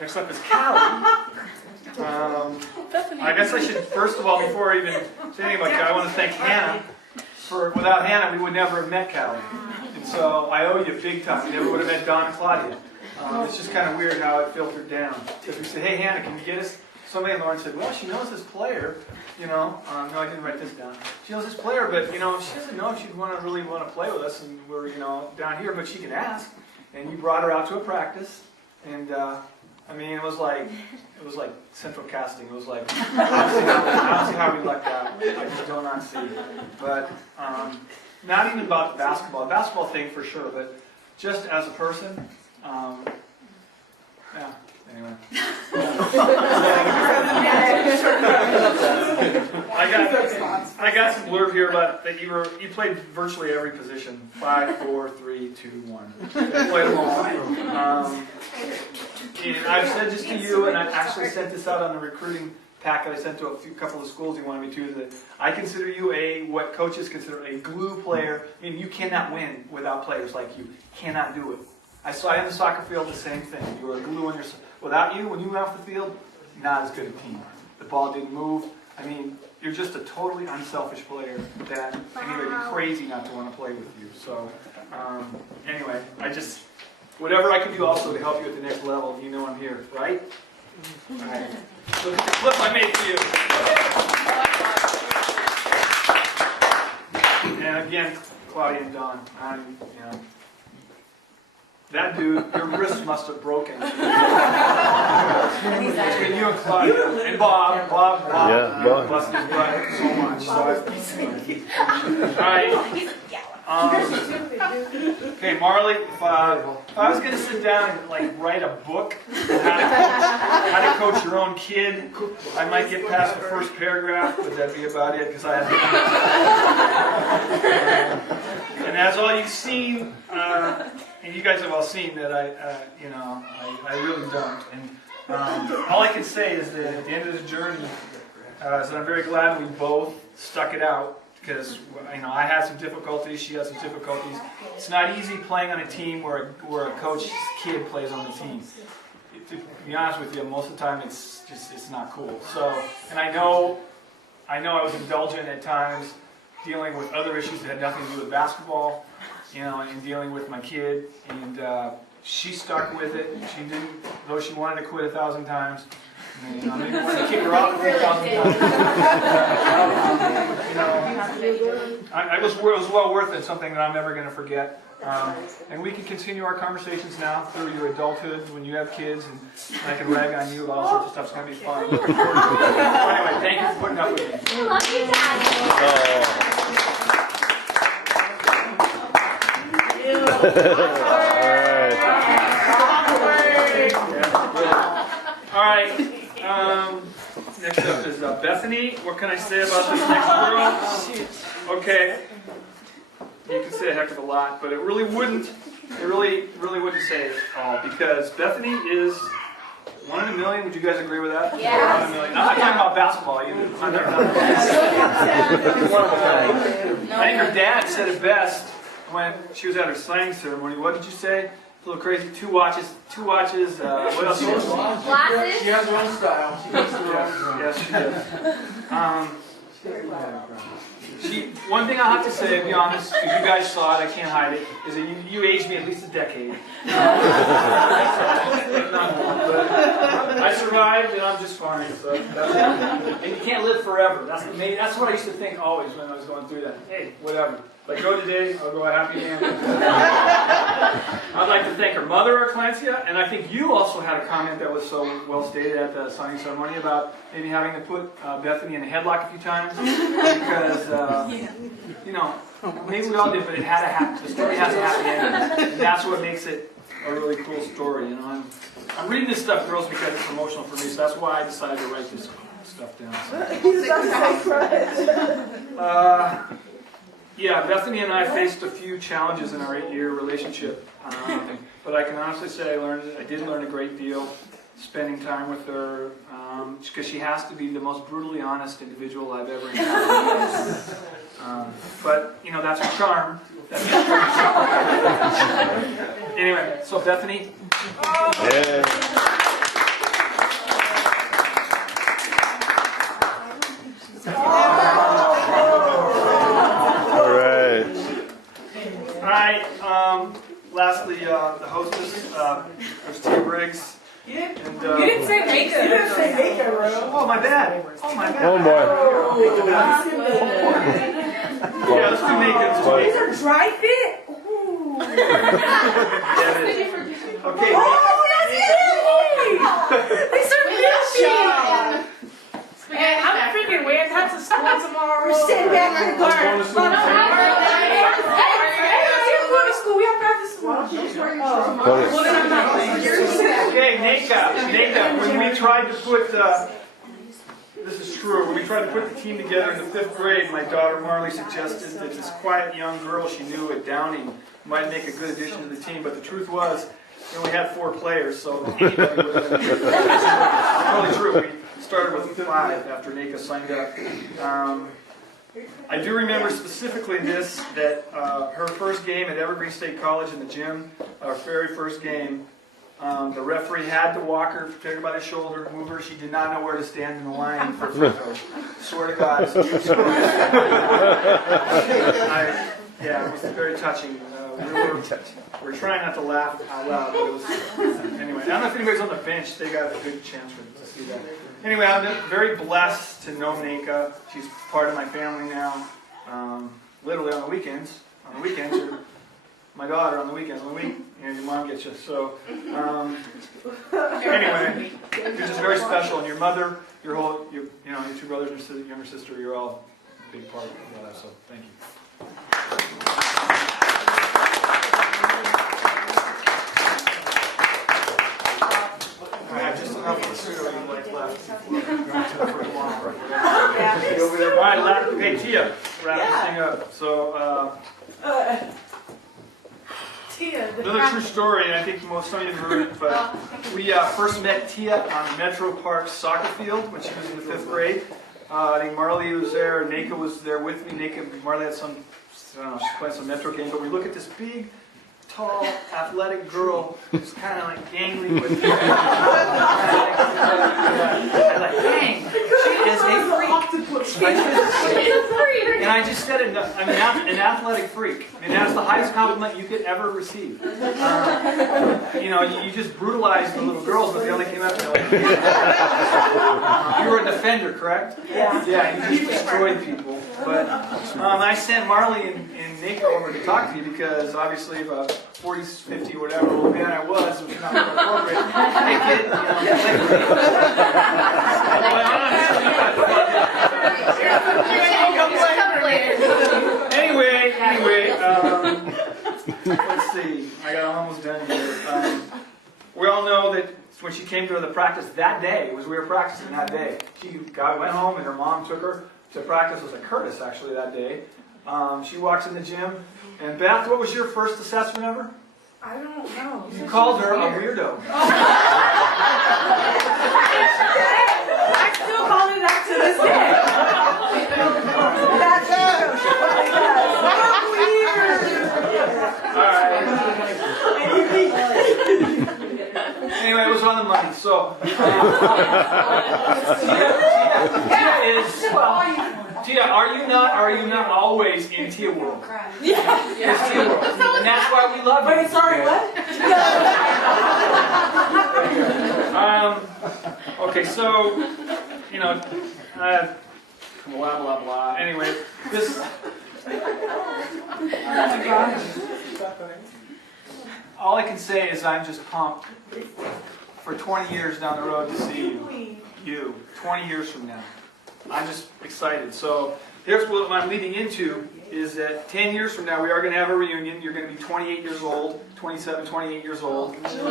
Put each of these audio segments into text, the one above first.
Next up is Callie. I guess I should, first of all, before I even say anything about Callie, I want to thank Hannah. Without Hannah, we would never have met Callie. And so I owe you big time. We never would have met Don and Claudia. It's just kind of weird how it filtered down. Because we said, hey, Hannah, can you get us somebody? And Lauren said, well, she knows this player. You know, no, I didn't write this down. She knows this player, but, you know, she doesn't know if she'd really want to play with us. And we're, you know, down here, but she can ask. And you brought her out to a practice. And, I mean, it was like central casting. It was like, I don't see how we lucked out. I just do not see. But not even about the basketball thing for sure, but just as a person, yeah. Anyway, I got some blurb here about that you played virtually every position, 5, 4, 3, 2, 1. You played them all. And I've said this to you, and I actually sent this out on the recruiting packet I sent to a couple of schools you wanted me to, that I consider you what coaches consider a glue player. I mean, you cannot win without players like you. Cannot do it. I saw you on the soccer field, the same thing. You were a glue on your. Without you, when you went off the field, not as good a team. The ball didn't move. I mean, you're just a totally unselfish player that anybody would be crazy not to want to play with you. So, anyway, whatever I can do also to help you at the next level, you know I'm here, right? All right. Look at the clip I made for you. And again, Claudia and Don, that dude, your wrist must have broken. Between you and Claudia and Bob busted his butt so much. So all right. Okay, Marley, if I was going to sit down and write a book on how to coach your own kid, I might get past the first paragraph, but that'd be about it, because I have and as all you've seen, and you guys have all seen that I really don't. And all I can say is that at the end of the journey, is that I'm very glad we both stuck it out. Because I had some difficulties, she had some difficulties. It's not easy playing on a team where a coach's kid plays on the team. To be honest with you, most of the time it's not cool. So, and I know I was indulgent at times, dealing with other issues that had nothing to do with basketball, and dealing with my kid. And she stuck with it. She didn't, though she wanted to quit 1,000 times. Maybe wanted to kick her off 3,000 times. It was well worth it. Something that I'm never going to forget. And we can continue our conversations now through your adulthood when you have kids, and I can rag on you about all sorts of stuff. It's going to be fun. Anyway, thank you for putting up with me. I love you, Dad. All right. Next up is Bethany. What can I say about this next girl? Okay. You can say a heck of a lot, but it really wouldn't say it all, because Bethany is 1 in a million. Would you guys agree with that? Yeah. 1 in a million. I'm not talking about basketball either. I'm never done that. I think her dad said it best when she was at her signing ceremony. What did you say? A little crazy. Two watches. What else? Glasses? She has her own style. Yes, she does. One thing I have to say, to be honest, if you guys saw it, I can't hide it, is that you aged me at least a decade. I survived, and I'm just fine. So and you can't live forever. That's what I used to think always when I was going through that. Hey, whatever. If I go today, I'll go a happy man. I'd like to thank her mother, Arclancia, and I think you also had a comment that was so well stated at the signing ceremony about maybe having to put Bethany in a headlock a few times, because, maybe we all did, but it had to happen. The story has a happy ending, and that's what makes it a really cool story. I'm reading this stuff, girls, because it's emotional for me, so that's why I decided to write this stuff down. Yeah, Bethany and I faced a few challenges in our 8-year relationship, but I can honestly say I did learn a great deal spending time with her, because she has to be the most brutally honest individual I've ever encountered. But, that's her charm. Anyway, so Bethany. Yeah. Briggs. And, You didn't say Nika. You didn't say Nika, bro. oh, my bad. Oh, my bad. Oh boy. Yeah, let's do Nika. These are dry fit? Ooh. Yeah, it is. Okay. Oh, that's easy! These are fishy! Man, I'm freaking weird. Have to school tomorrow. We're sitting back in the car. Hey, you're going to school. We have practice tomorrow. Okay, Nika, when we tried to put, this is true, when we tried to put the team together in the 5th grade, my daughter Marley suggested that this quiet young girl she knew at Downing might make a good addition to the team, but the truth was, we only had 4 players, so anybody would have been. It's really true. We started with 5 after Nika signed up. I do remember specifically this, that her first game at Evergreen State College in the gym, our very first game, the referee had to walk her, take her by the shoulder, move her. She did not know where to stand in the line for free throws. Swear to God. Yeah, it was very touching. We were trying not to laugh out loud, but it was, anyway. I don't know if anybody's on the bench. They got a good chance to see that. Anyway, I'm very blessed to know Nika. She's part of my family now. Literally on the weekends. On the weekends, you're my daughter. On the weekends, on the week, your mom gets you. So, anyway, you're just very special. And your mother, your 2 brothers and your younger sister, you're all a big part of that. So, thank you. Alright, okay, Tia, wrap this thing up. So, Tia, another true story, and I think some of you have heard it, but we first met Tia on Metro Park soccer field when she was in the 5th grade. I think Marley was there, Nika was there with me. Marley had some, I don't know, she's playing some Metro game, but we look at this big, tall, athletic girl who's kind of like gangly with me. I'm like, dang, she is a freak. And I just said it, I'm an athletic freak. I mean, that's the highest compliment you could ever receive. You just brutalized the little girls, but they only came up to like, you were a defender, correct? Yeah. Yeah, you just destroyed people. But I sent Marley and Nika over to talk to you because obviously if a 40, 50, whatever old man I was not appropriate. Hey kid, Anyway, let's see. I got almost done here. We all know that when she came to the practice that day, we were practicing that day. She went home and her mom took her to practice with Curtis actually that day. She walks in the gym, and Beth, what was your first assessment of her? I don't know. You called her a weirdo. I still call her that to this day. That's Alright. Anyway, it was on the money. So, Tia, are you not always in Tia world? Yeah. It's Tia world. And that's why we love you. Wait, sorry, what? Okay, so, blah, blah, blah. Anyway, this... All I can say is I'm just pumped for 20 years down the road to see you 20 years from now. I'm just excited. So here's what I'm leading into is that 10 years from now we are going to have a reunion. You're going to be 28 years old, 27, 28 years old. If you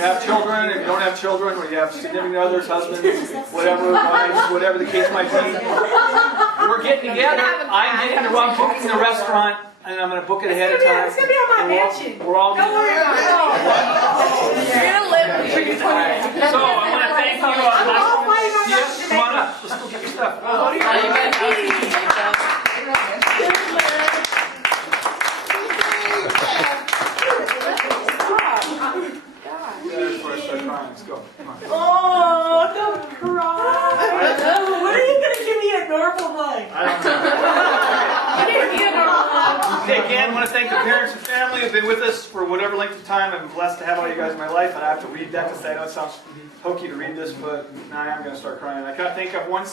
have children, if you don't have children, or you have significant others, husbands, whatever, wives, whatever the case might be, we're getting together. I'm booking the restaurant. And I'm going to book it ahead of time. It's going to be on my mansion. We're all Don't worry about it. You're going to live for your 20 years. So I want to thank you. Come on up. Let's go get your stuff. Are you going to eat? Let's go. Come on. Oh, don't cry. When are you going to give me a normal hug? I don't know. You didn't get a normal hug. Okay, again, I want to thank the parents and family who've been with us for whatever length of time. I'm blessed to have all you guys in my life, and I have to read that to say, I know it sounds hokey to read this, but now I am going to start crying. I can't think of one